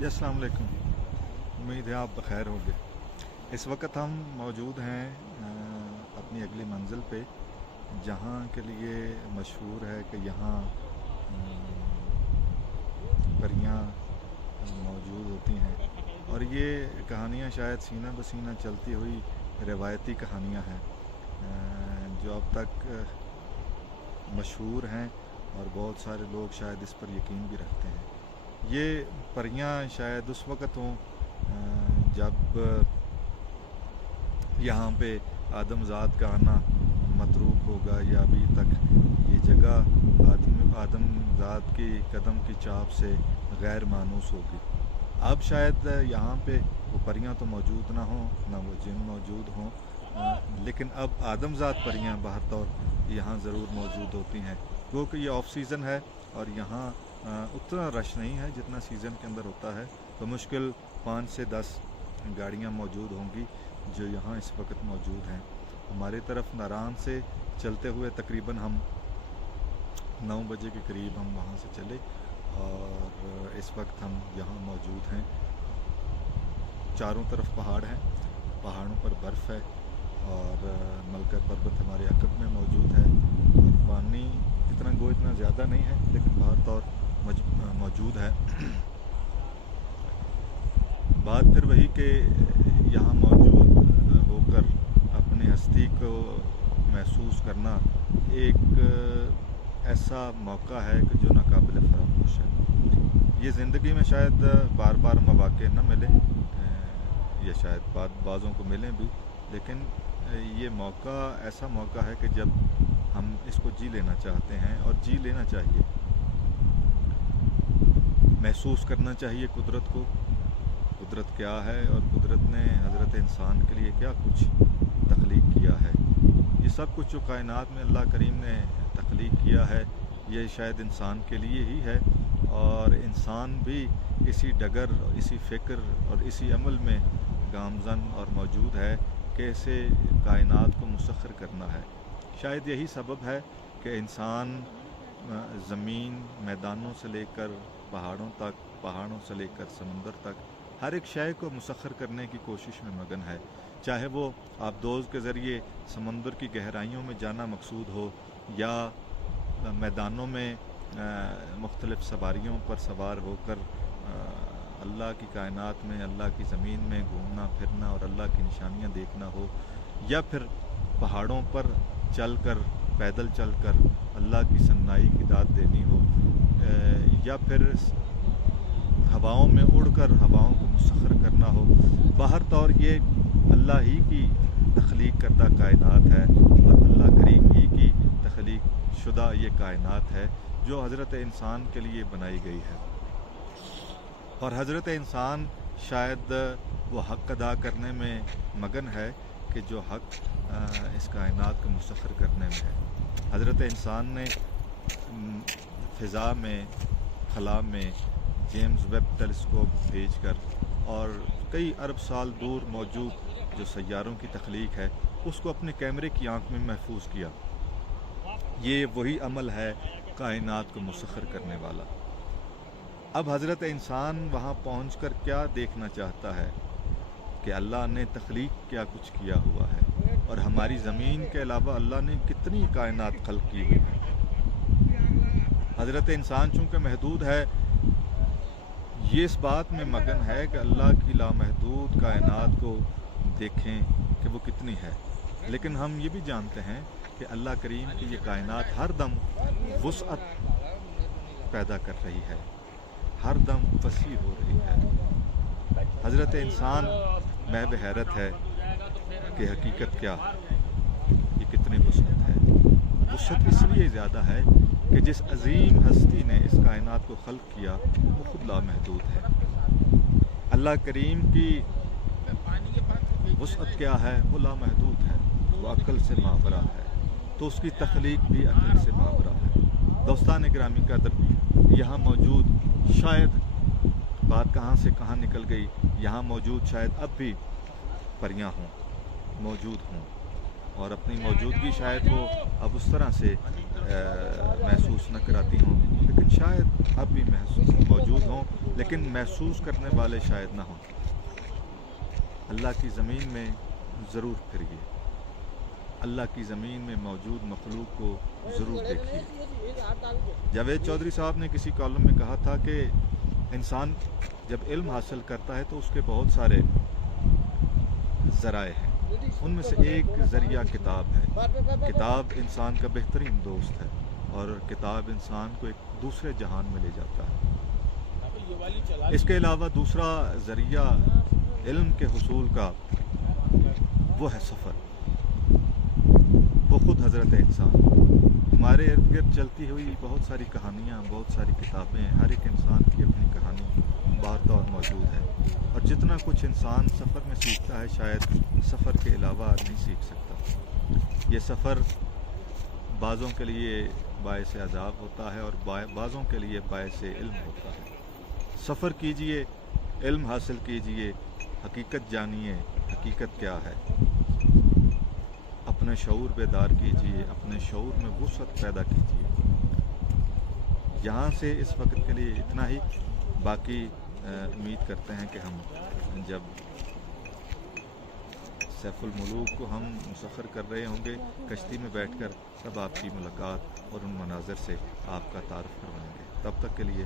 जी अस्सलाम वालेकुम। उम्मीद है आप बखैर होंगे। इस वक्त हम मौजूद हैं अपनी अगली मंजिल पे, जहाँ के लिए मशहूर है कि यहाँ परियाँ मौजूद होती हैं, और ये कहानियाँ शायद सीना बसीना चलती हुई रिवायती कहानियाँ हैं जो अब तक मशहूर हैं और बहुत सारे लोग शायद इस पर यकीन भी रखते हैं। ये परियां शायद उस वक़्त हों जब यहाँ पे आदमज़ात का आना मतरूक होगा, या अभी तक ये जगह आदमज़ात की कदम की चाप से गैर मानूस होगी। अब शायद यहाँ पे वो परियां तो मौजूद ना हों, ना वो जिन मौजूद हों, लेकिन अब आदमज़ात परियां बाहर तौर यहाँ ज़रूर मौजूद होती हैं, क्योंकि ये ऑफ सीज़न है और यहाँ उतना रश नहीं है जितना सीज़न के अंदर होता है। तो मुश्किल 5 से 10 गाड़ियाँ मौजूद होंगी जो यहाँ इस वक्त मौजूद हैं। हमारी तरफ नारायण से चलते हुए तकरीबन हम 9 बजे के करीब हम वहाँ से चले, और इस वक्त हम यहाँ मौजूद हैं। चारों तरफ पहाड़ हैं, पहाड़ों पर बर्फ़ है, और मलका पर्वत हमारे अकब में मौजूद है, और पानी इतना ज़्यादा नहीं है लेकिन बाहर तौर मौजूद है। बात फिर वही कि यहाँ मौजूद होकर अपनी हस्ती को महसूस करना एक ऐसा मौका है कि जो नाकाबिल फरामोश है। ये ज़िंदगी में शायद बार बार मौक़े न मिलें, या शायद बाज़ों को मिलें भी, लेकिन ये मौका ऐसा मौका है कि जब हम इसको जी लेना चाहते हैं, और जी लेना चाहिए, महसूस करना चाहिए कुदरत को, कुदरत क्या है और कुदरत ने हज़रत इंसान के लिए क्या कुछ तख्लीक किया है। ये सब कुछ जो कायनात में अल्लाह करीम ने तख्लीक किया है, ये शायद इंसान के लिए ही है, और इंसान भी इसी डगर, इसी फ़िक्र और इसी अमल में गामज़न और मौजूद है कि इसे कायनात को मुसख्खर करना है। शायद यही सबब है कि इंसान ज़मीन, मैदानों से लेकर पहाड़ों तक, पहाड़ों से लेकर समंदर तक, हर एक शय को मुसख्खर करने की कोशिश में मगन है। चाहे वो आबदोज़ के ज़रिए समंदर की गहराइयों में जाना मकसूद हो, या मैदानों में मुख्तलिफ़ सवारियों पर सवार होकर अल्लाह की कायनात में, अल्लाह की ज़मीन में घूमना फिरना और अल्लाह की निशानियाँ देखना हो, या फिर पहाड़ों पर चलकर, पैदल चलकर अल्लाह की सन्नाई की दाद देनी हो, या फिर हवाओं में उड़कर हवाओं को मुसख्खर करना हो। बाहर तौर ये अल्लाह ही की तख्लीक करदा कायनात है, और अल्लाह करीम ही की तख्लीक शुदा ये कायनात है जो हज़रत इंसान के लिए बनाई गई है। और हज़रत इंसान शायद वो हक़ अदा करने में मगन है कि जो हक़ इस कायनात को मुसख्खर करने में है। हज़रत इंसान ने फ़िज़ा में, खला में जेम्स वेब टेलीस्कोप भेजकर, और कई अरब साल दूर मौजूद जो सैयारों की तख्लीक है उसको अपने कैमरे की आँख में महफूज किया। ये वही अमल है कायनात को मुसख्खर करने वाला। अब हज़रत इंसान वहाँ पहुँचकर क्या देखना चाहता है कि अल्लाह ने तख्लीक क्या कुछ किया हुआ है, और हमारी ज़मीन के अलावा अल्लाह ने कितनी कायनात खल्क़ की हुई है। हज़रत इंसान चूँकि महदूद है, ये इस बात में मगन है कि अल्लाह की लामहदूद कायनात को देखें कि वो कितनी है। लेकिन हम ये भी जानते हैं कि अल्लाह करीम की ये कायनात हर दम वुसअत पैदा कर रही है, हर दम वसी हो रही है। हज़रत इंसान महब हैरत है कि हकीकत क्या है, ये कितनी वुसअत है। वुसअत इसलिए ज़्यादा है कि जिस अज़ीम हस्ती ने इस कायनात को खल्क़ किया वो खुद लामहदूद है। अल्लाह करीम की वुसअत क्या है, वो लामहदूद है, वो अक्ल से मावरा है, तो उसकी तख्लीक भी अक्ल से मावरा है। दोस्तान गिरामी कदर, यहाँ मौजूद शायद बात कहाँ से कहाँ निकल गई, यहाँ मौजूद शायद अब भी परियां हों, मौजूद हों, और अपनी मौजूदगी शायद वो अब उस तरह से महसूस न कराती हों, लेकिन شاید اب بھی موجود ہوں، لیکن محسوس کرنے والے شاید نہ ہوں۔ اللہ کی زمین میں ضرور پھریے، اللہ کی زمین میں موجود مخلوق کو ضرور دیکھیے۔ جاوید چودھری صاحب نے کسی کالم میں کہا تھا کہ انسان جب علم حاصل کرتا ہے تو اس کے بہت سارے ذرائع ہیں، ان میں سے ایک ذریعہ کتاب ہے۔ کتاب انسان کا بہترین دوست ہے اور کتاب انسان کو ایک دوسرے جہان میں لے جاتا ہے۔ اس کے علاوہ دوسرا ذریعہ علم کے حصول کا وہ ہے سفر، وہ خود حضرت انسان۔ ہمارے ارد گرد چلتی ہوئی بہت ساری کہانیاں، بہت ساری کتابیں، ہر ایک انسان کی اپنی کہانی بار طور موجود ہے، اور جتنا کچھ انسان سفر میں سیکھتا ہے شاید سفر کے علاوہ نہیں سیکھ سکتا۔ یہ سفر بعضوں کے لیے باعث عذاب ہوتا ہے اور بعضوں کے لیے باعث علم ہوتا ہے۔ سفر کیجئے، علم حاصل کیجئے، حقیقت جانیے، حقیقت کیا ہے۔ اپنے شعور بیدار کیجئے، اپنے شعور میں وسعت پیدا کیجئے۔ یہاں سے اس وقت کے لیے اتنا ہی، باقی امید کرتے ہیں کہ ہم جب سیف الملوک کو ہم مسخر کر رہے ہوں گے کشتی میں بیٹھ کر، تب آپ کی ملاقات اور ان مناظر سے آپ کا تعارف کروائیں گے۔ تب تک کے لیے